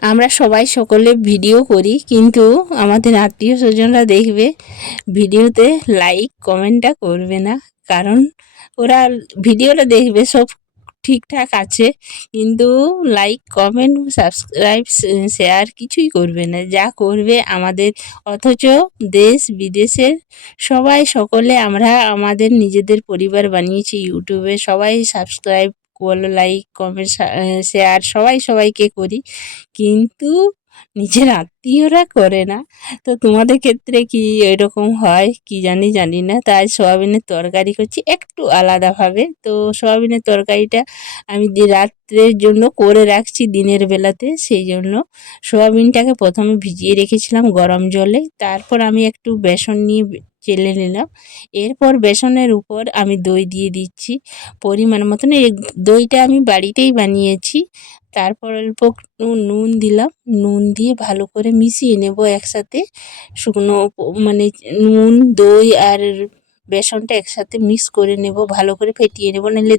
আমরা সবাই সকলে ভিডিও করি, কিন্তু আমাদের আত্মীয় স্বজনরা দেখবে ভিডিওতে লাইক কমেন্টটা করবে না। কারণ ওরা ভিডিওটা দেখবে সব ঠিকঠাক আছে, কিন্তু লাইক কমেন্ট সাবস্ক্রাইব শেয়ার কিছুই করবে না। যা করবে আমাদের, অথচ দেশ বিদেশের সবাই সকলে আমরা আমাদের নিজেদের পরিবার বানিয়েছি ইউটিউবে। সবাই সাবস্ক্রাইব বলো, লাইক কমেন্ট শেয়ার সবাই সবাইকে করি, কিন্তু নিজের আত্মীয়রা করে না। তো তোমাদের ক্ষেত্রে কি এরকম হয় কি জানি না। তাই সয়াবিনের তরকারি করছি একটু আলাদাভাবে। তো সয়াবিনের তরকারিটা আমি রাত্রের জন্য করে রাখছি দিনের বেলাতে, সেই জন্য সয়াবিনটাকে প্রথমে ভিজিয়ে রেখেছিলাম গরম জলে। তারপর আমি একটু বেসন নিয়ে চেলে নিলাম। এরপর বেসনের উপর আমি দই দিয়ে দিচ্ছি পরিমাণ মতন। এই দইটা আমি বাড়িতেই বানিয়েছি। তারপর অল্প নুন দিলাম, নুন দিয়ে ভালো করে মিশিয়ে নেব একসাথে। শুকনো মানে নুন দই আর বেসনটা একসাথে মিক্স করে নেব, ভালো করে ফেটিয়ে নেব। নাহলে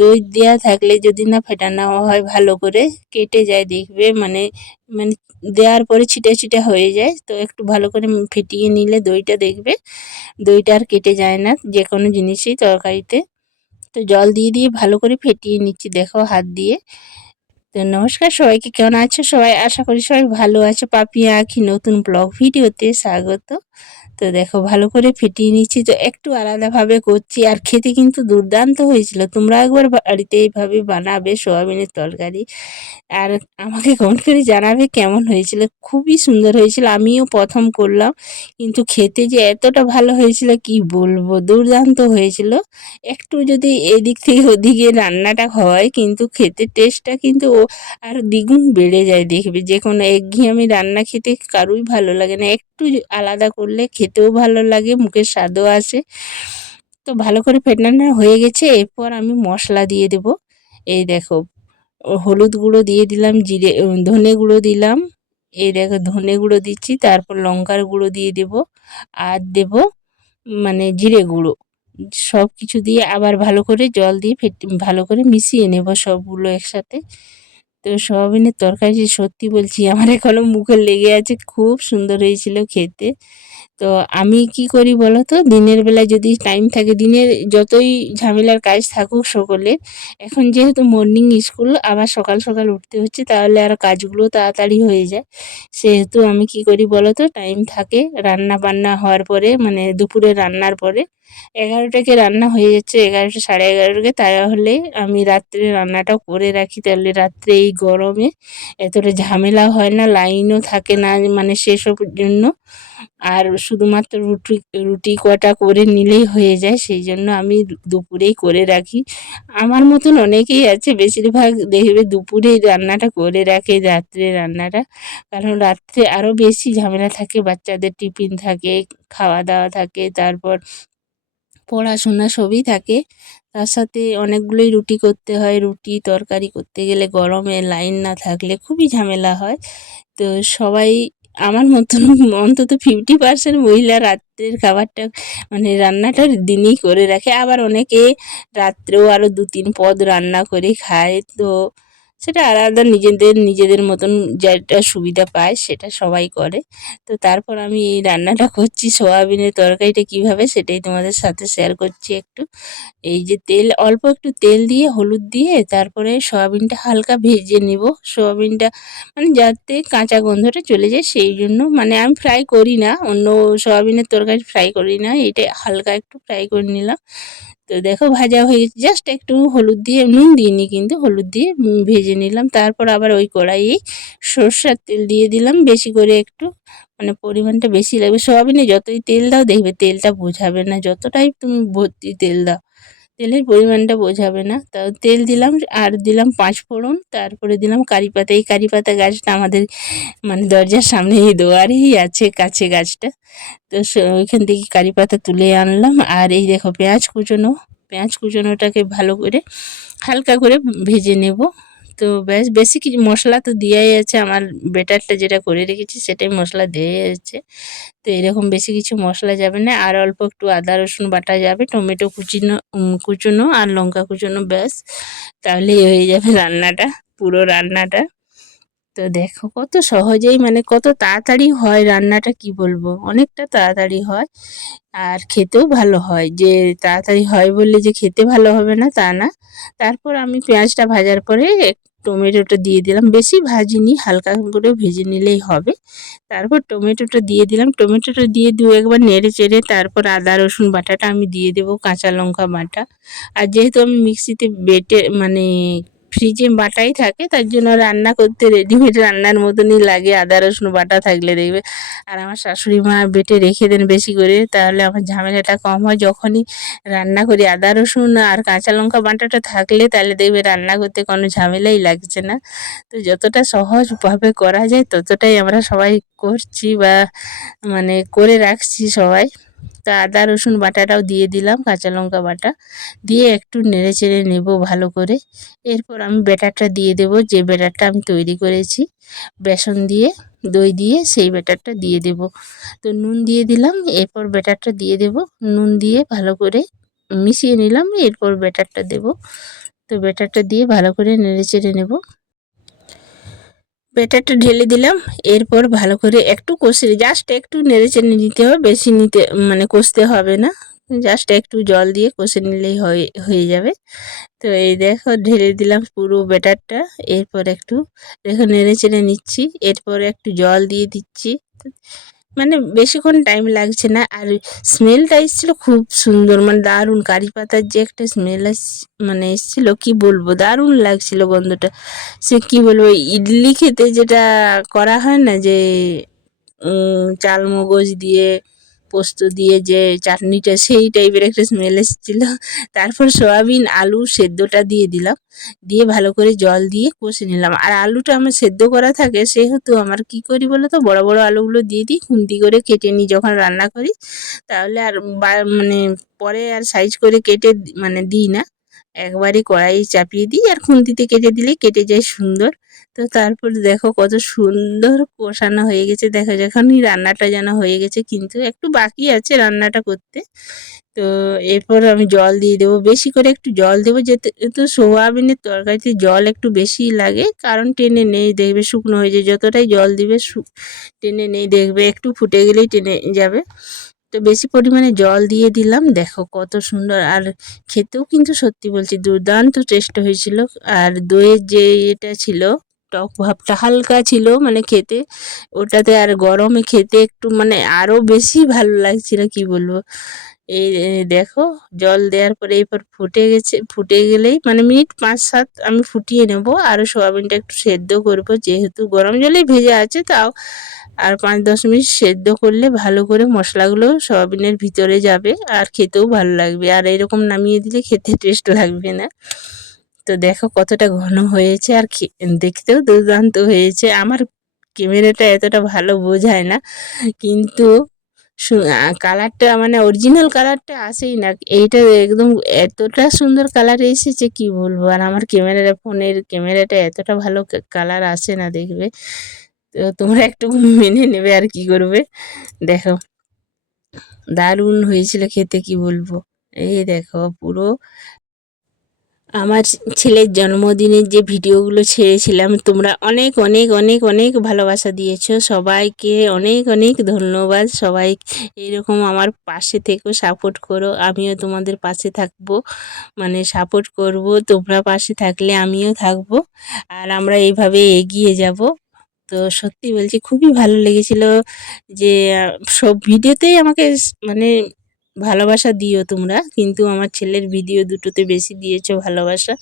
দই দেওয়া থাকলে যদি না ফেটানো হয় ভালো করে কেটে যায় দেখবে, মানে মানে দেওয়ার পরে ছিটে ছিটে হয়ে যায়। তো একটু ভালো করে ফেটিয়ে নিলে দইটা দেখবে দইটা আর কেটে যায় না যে কোনো জিনিসই তরকারিতে। তো জল দিয়ে দিয়ে ভালো করে ফেটিয়ে নিচ্ছি দেখো হাত দিয়ে। তো নমস্কার সবাইকে, কেমন আছো সবাই? আশা করি সবাই ভালো আছো। পাপিয়া আঁখি নতুন ব্লগ ভিডিওতে স্বাগত। তো দেখো ভালো করে ফেটিয়ে নিচ্ছি। তো একটু আলাদাভাবে করছি, আর খেতে কিন্তু দুর্দান্ত হয়েছিল। তোমরা একবার বাড়িতে এইভাবে বানাবে সয়াবিনের তরকারি, আর আমাকে কমেন্ট করে জানাবে কেমন হয়েছিল। খুবই সুন্দর হয়েছিল, আমিও প্রথম করলাম, কিন্তু খেতে যে এতটা ভালো হয়েছিল কি বলবো, দুর্দান্ত হয়েছিল। একটু যদি এদিক থেকে ওদিকে রান্নাটা হয়, কিন্তু খেতে টেস্টটা কিন্তু আর দ্বিগুণ বেড়ে যায় দেখবে। যে কোনো একঘেয়েমি রান্না খেতে কারুই ভালো লাগে না, একটু আলাদা করলে খেতেও ভালো লাগে, মুখের স্বাদও আসে। তো ভালো করে ফেটানো হয়ে গেছে। এরপর আমি মশলা দিয়ে দেব। এই দেখো হলুদ গুঁড়ো দিয়ে দিলাম, জিরে ধনে গুঁড়ো দিলাম। এই দেখো ধনে গুঁড়ো দিচ্ছি, তারপর লঙ্কার গুঁড়ো দিয়ে দেব, আর দেব মানে জিরে গুঁড়ো। সব কিছু দিয়ে আবার ভালো করে জল দিয়ে ভালো করে মিশিয়ে নেব সবগুলো একসাথে। তো সয়াবিনের তরকারি সত্যি বলছি আমার এখনও মুখে লেগে আছে, খুব সুন্দর হয়েছিল খেতে। তো আমি কি করি বলো তো, দিনের বেলায় যদি টাইম থাকে, দিনের যতই ঝামেলার কাজ থাকুক সকলের, এখন যেহেতু মর্নিং স্কুল আবার সকাল সকাল উঠতে হচ্ছে, তাহলে আর কাজগুলো তাড়াতাড়ি হয়ে যায়। সেহেতু আমি কি করি বলো তো, টাইম থাকে রান্না বান্না হওয়ার পরে, মানে দুপুরে রান্নার পরে 11টাকে রান্না হয়ে যাচ্ছে, 11টা সাড়ে 11টাকে, তাহলে আমি রাত্রে রান্নাটাও করে রাখি। তাহলে রাত্রে এই গরমে এতটা ঝামেলা হয় না, লাইনও থাকে না, মানে সেসব জন্য। আর শুধুমাত্র রুটি কটা করে নিলেই হয়ে যায়, সেই জন্য আমি দুপুরেই করে রাখি। আমার মতন অনেকেই আছে, বেশিরভাগ দেখবে দুপুরেই রান্নাটা করে রাখে রাত্রে রান্নাটা। কারণ রাত্রে আরও বেশি ঝামেলা থাকে, বাচ্চাদের টিফিন থাকে, খাওয়া দাওয়া থাকে, তারপর পড়াশোনা সবই থাকে। তার সাথে অনেকগুলোই রুটি করতে হয়, রুটি তরকারি করতে গেলে গরমে লাইন না থাকলে খুবই ঝামেলা হয়। তো সবাই আমার মতন অন্তত 50% মহিলা রাত্রের খাবারটা মানে রান্নাটা দিনেই করে রাখে। আবার অনেকে রাত্রেও আরও 2-3 পদ রান্না করে খায়। তো সেটা আলাদা, নিজেদের নিজেদের মতন যেটা সুবিধা পায় সেটা সবাই করে। তো তারপর আমি এই রান্নাটা করছি, সয়াবিনের তরকারিটা কীভাবে সেটাই তোমাদের সাথে শেয়ার করছি একটু। এই যে তেল, অল্প একটু তেল দিয়ে হলুদ দিয়ে তারপরে সয়াবিনটা হালকা ভেজে নেব। সয়াবিনটা মানে যাতে কাঁচা গন্ধটা চলে যায়, সেই জন্য মানে আমি ফ্রাই করি না, অন্য সয়াবিনের তরকারি ফ্রাই করি না, এটা হালকা একটু ফ্রাই করে নিলাম। তো দেখো ভাজা হয়ে গেছে, জাস্ট একটু হলুদ দিয়ে, নুন দিইনি কিন্তু, হলুদ দিয়ে ভেজে নিলাম। তারপর আবার ওই কড়াইয়ে সর্ষের তেল দিয়ে দিলাম বেশি করে একটু, মানে পরিমাণটা বেশি লাগবে। সয়াবিনে যতই তেল দাও দেখবে তেলটা বোঝাবে না, যতটাই তুমি ভর্তি তেল দাও তেলের পরিমাণটা বোঝাবে না। তাও তেল দিলাম, আর দিলাম 5 ফোড়ন, তারপরে দিলাম কারি পাতা। এই কারি পাতা গাছটা আমাদের মানে দরজার সামনে এই দুয়ারেই আছে, কাছে গাছটা। তো ওইখান থেকে কারি পাতা তুলে আনলাম। আর এই দেখো পেঁয়াজ কুচোনো, পেঁয়াজ কুচোনোটাকে ভালো করে হালকা করে ভেজে নেব। তো ব্যাস, বেশি কিছু মশলা তো দেওয়াই আছে, আমার বেটারটা যেটা করে রেখেছি সেটাই মশলা দেওয়াই আছে। তো এরকম বেশি কিছু মশলা যাবে না, আর অল্প একটু আদা রসুন বাটা যাবে, টমেটো কুচোনো আর লঙ্কা কুচোনো, ব্যাস তাহলেই হয়ে যাবে রান্নাটা, পুরো রান্নাটা। তো দেখো কত সহজেই মানে কত তাড়াতাড়ি হয় রান্নাটা, কি বলবো, অনেকটা তাড়াতাড়ি হয় আর খেতেও ভালো হয়। যে তাড়াতাড়ি হয় বললে যে খেতে ভালো হবে না তা না। তারপর আমি পেঁয়াজটা ভাজার পরে টমেটোটা দিয়ে দিলাম, বেশি ভাজিনি, হালকা করে ভেজে নিলেই হবে। তারপর টমেটোটা দিয়ে দিলাম, টমেটোটা দিয়ে দু একবার নেড়ে চেড়ে তারপর আদা রসুন বাটাটা আমি দিয়ে দেবো, কাঁচা লঙ্কা বাটা। আর যেহেতু আমি মিক্সিতে বেটে মানে ফ্রিজে বাটাই থাকে, তার জন্য রান্না করতে রেডিমেড রান্নার মতনই লাগে আদা রসুন বাটা থাকলে, দেখবে। আর আমার শাশুড়ি মা বেটে রেখে দেন বেশি করে, তাহলে আমার ঝামেলাটা কম হয়। যখনই রান্না করি আদা রসুন আর কাঁচা লঙ্কা বাটাটা থাকলে তাহলে দেখবে রান্না করতে কোনো ঝামেলাই লাগছে না। তো যতটা সহজভাবে করা যায় ততটাই আমরা সবাই করছি বা মানে করে রাখছি সবাই। তা আদা রসুন বাটাটাও দিয়ে দিলাম, কাঁচা লঙ্কা বাটা দিয়ে একটু নেড়ে চেড়ে নেব ভালো করে। এরপর আমি ব্যাটারটা দিয়ে দেব, যে ব্যাটারটা আমি তৈরি করেছি বেসন দিয়ে দই দিয়ে, সেই ব্যাটারটা দিয়ে দেব। তো নুন দিয়ে দিলাম, এরপর ব্যাটারটা দিয়ে দেব, নুন দিয়ে ভালো করে মিশিয়ে নিলাম, এরপর ব্যাটারটা দেব। তো ব্যাটারটা দিয়ে ভালো করে নেড়ে চেড়ে নেব। ব্যাটারটা ঢেলে দিলাম, এরপর ভালো করে একটু কষে জাস্ট একটু নেড়ে চেড়ে নিতে হবে, বেশি নিতে মানে কষতে হবে না, জাস্ট একটু জল দিয়ে কষে নিলেই হয়ে যাবে। তো এই দেখো ঢেলে দিলাম পুরো ব্যাটারটা, এরপর একটু দেখো নেড়ে চেড়ে নিচ্ছি, এরপর একটু জল দিয়ে দিচ্ছি। মানে বেশিক্ষণ টাইম লাগছে না, আর স্মেলটা এসেছিলো খুব সুন্দর, মানে দারুণ, কারি পাতার যে একটা স্মেল মানে এসেছিলো, কি বলবো, দারুণ লাগছিল গন্ধটা। সে কি বলবো, ইডলি খেতে যেটা করা হয় না, যে চাল মগজ দিয়ে পোস্ত দিয়ে যে চাটনিটা, সেই টাইপের একটা স্মেল এসেছিলো। তারপর সয়াবিন আলু সেদ্ধটা দিয়ে দিলাম, দিয়ে ভালো করে জল দিয়ে কষে নিলাম। আর আলুটা আমার সেদ্ধ করা থাকে, সেহেতু আমার কি করি বলো তো, বড় বড় আলুগুলো দিয়ে দিই, খুন্তি করে কেটে নিই যখন রান্না করি, তাহলে আর মানে পরে আর সাইজ করে কেটে মানে দিই না, একবারই কড়াই চাপিয়ে দিই আর খুন্তিতে কেটে দিলেই কেটে যায় সুন্দর। তো তারপর দেখো কত সুন্দর কষানো হয়ে গেছে, দেখো যখনই রান্নাটা যেন হয়ে গেছে, কিন্তু একটু বাকি আছে রান্নাটা করতে। তো এরপর আমি জল দিয়ে দেবো, বেশি করে একটু জল দেবো, যেহেতু সোয়াবিনের তরকারিতে জল একটু বেশি লাগে, কারণ টেনে নেই, দেখবে শুকনো হয়ে যায়, যতটাই জল দিবে টেনে নেই, দেখবে একটু ফুটে গেলেই টেনে যাবে। তো বেশি পরিমাণে জল দিয়ে দিলাম, দেখো কত সুন্দর, আর খেতেও কিন্তু সত্যি বলছি দুর্দান্ত টেস্ট হয়েছিল। আর দইয়ের যে এটা ছিল, টক ভাবটা হালকা ছিল মানে খেতে, ওটাতে আর গরমে খেতে একটু মানে আরও বেশি ভালো লাগছিল, কি বলবো। এই দেখো জল দেওয়ার পরে এরপর ফুটে গেছে, ফুটে গেলেই মানে মিনিট 5-7 আমি ফুটিয়ে নেব, আর সোয়াবিনটা একটু সেদ্ধ করব, যেহেতু গরম জলেই ভেজে আছে, তাও আর 5-10 মিনিট সেদ্ধ করলে ভালো করে মশলাগুলো সোয়াবিনের ভিতরে যাবে আর খেতেও ভালো লাগবে, আর এরকম নামিয়ে দিলে খেতে টেস্ট লাগবে না। তো দেখো কতটা ঘন হয়েছে, আর দেখতেও দুর্দান্ত হয়েছে। আমার ক্যামেরাটা এতটা ভালো বোঝায় না, কিন্তু কালারটা মানে অরিজিনাল কালারটা আসেই না, এইটা একদম এতটা সুন্দর কালার এসেছে, কি বলবো। আর আমার ফোনের ক্যামেরাটা এতটা ভালো কালার আসে না, দেখবে। তো তোমরা একটু মেনে নেবে, আর কি করবে। দেখো দারুণ হয়েছিল খেতে, কি বলবো। এই দেখো পুরো আমার ছেলের জন্মদিনের যে ভিডিওগুলো ছেড়েছিলাম, তোমরা অনেক অনেক অনেক অনেক ভালোবাসা দিয়েছো, সবাইকে অনেক অনেক ধন্যবাদ। সবাই এরকম আমার পাশে থেকো, সাপোর্ট করো, আমিও তোমাদের পাশে থাকবো, মানে সাপোর্ট করব, তোমরা পাশে থাকলে আমিও থাকবো, আর আমরা এইভাবে এগিয়ে যাব। তো সত্যি বলছি খুবই ভালো লেগেছিল যে সব ভিডিওতেই আমাকে মানে ভালোবাসা দিও তোমরা, কিন্তু আমার ছেলের ভিডিও দুটোতে বেশি দিয়েছো ভালোবাসা।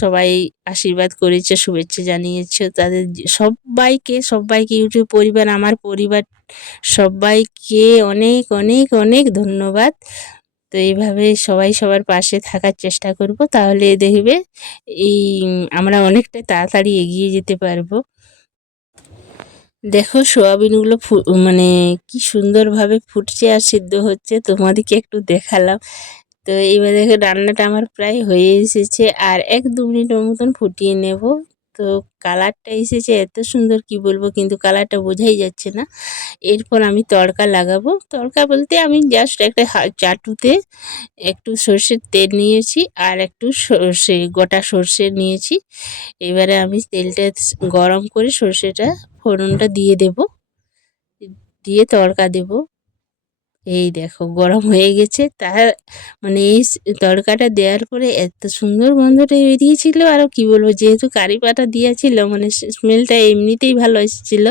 সবাই আশীর্বাদ করেছে, শুভেচ্ছা জানিয়েছো, তাদের সবাইকে সবাইকে ইউটিউব পরিবার, আমার পরিবার, সবাইকে অনেক অনেক অনেক ধন্যবাদ। তো এইভাবে সবাই সবার পাশে থাকার চেষ্টা করব, তাহলে দেখবে এই আমরা অনেকটা তাড়াতাড়ি এগিয়ে যেতে পারবো। দেখো সোয়াবিনগুলো মানে কি সুন্দরভাবে ফুটছে আর সিদ্ধ হচ্ছে, তোমাদেরকে একটু দেখালাম। তো এইবার দেখো রান্নাটা আমার প্রায় হয়ে এসেছে, আর 1-2 মিনিটের মতন ফুটিয়ে নেব। তো কালারটা এসেছে এত সুন্দর কি বলবো, কিন্তু কালারটা বোঝাই যাচ্ছে না। এরপর আমি তড়কা লাগাবো। তড়কা বলতে আমি জাস্ট একটা চাটুতে একটু সর্ষের তেল নিয়েছি আর একটু সর্ষে গোটা সর্ষে নিয়েছি। এবারে আমি তেলটা গরম করে সর্ষেটা ফোড়নটা দিয়ে দেব, দিয়ে তড়কা দেব। এই দেখো গরম হয়ে গেছে। তার মানে এই তড়কাটা দেওয়ার পরে এত সুন্দর গন্ধটা বেরিয়েছিল, আরও কি বলবো, যেহেতু কারি পাতা দিয়েছিল মানে স্মেলটা এমনিতেই ভালো এসেছিল,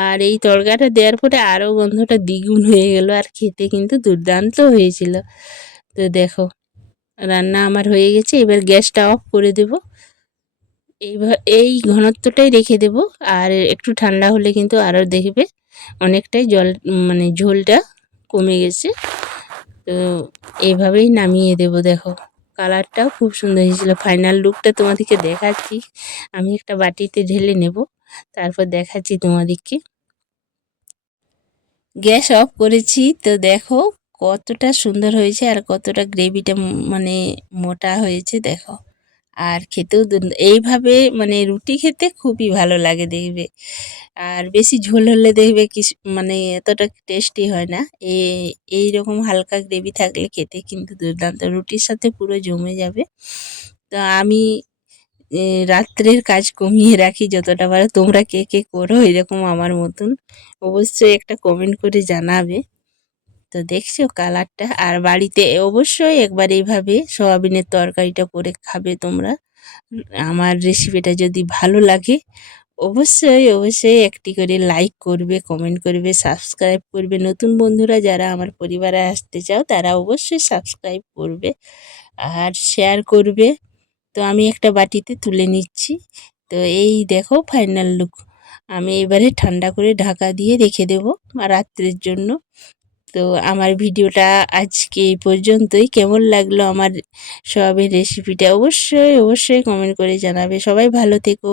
আর এই তড়কাটা দেওয়ার পরে আরও গন্ধটা দ্বিগুণ হয়ে গেল, আর খেতে কিন্তু দুর্দান্ত হয়েছিল। তো দেখো রান্না আমার হয়ে গেছে, এবার গ্যাসটা অফ করে দেব। এই ঘনত্বটাই রেখে দেব, আর একটু ঠান্ডা হলে কিন্তু আরও দেখবে অনেকটাই জল মানে ঝোলটা কমে গেছে। তো এইভাবেই নামিয়ে দেব। দেখো কালারটাও খুব সুন্দর হয়েছিল। ফাইনাল লুকটা তোমাদেরকে দেখাচ্ছি। আমি একটা বাটিতে ঢেলে নেব, তারপর দেখাচ্ছি তোমাদেরকে। গ্যাস অফ করেছি, তো দেখো কতটা সুন্দর হয়েছে আর কতটা গ্রেভিটা মানে মোটা হয়েছে দেখো। আর খেতেও এইভাবে মানে রুটি খেতে খুবই ভালো লাগে দেখবে। আর বেশি ঝোল হলে দেখবে কি মানে এতটা টেস্টি হয় না। এই রকম হালকা গ্রেভি থাকলে খেতে কিন্তু দুর্দান্ত, রুটির সাথে পুরো জমে যাবে। তো আমি রাত্রের কাজ কমিয়ে রাখি যতটা পারো। তোমরা কে কে করো এরকম আমার মতন, অবশ্যই একটা কমেন্ট করে জানাবে। তো দেখছো কালারটা, আর বাড়িতে অবশ্যই একবার এইভাবে সয়াবিনের তরকারিটা করে খাবে তোমরা। আমার রেসিপিটা যদি ভালো লাগে অবশ্যই অবশ্যই একটি করে লাইক করবে, কমেন্ট করবে, সাবস্ক্রাইব করবে। নতুন বন্ধুরা যারা আমার পরিবারে আসতে চাও তারা অবশ্যই সাবস্ক্রাইব করবে আর শেয়ার করবে। তো আমি একটা বাটিতে তুলে নিচ্ছি। তো এই দেখো ফাইনাল লুক। আমি এবারে ঠান্ডা করে ঢাকা দিয়ে রেখে দেবো রাত্রের জন্য। তো আমার ভিডিওটা আজকে এই পর্যন্তই। কেমন লাগলো আমার সয়াবিন রেসিপিটা অবশ্যই অবশ্যই কমেন্ট করে জানাবে। সবাই ভালো থেকো।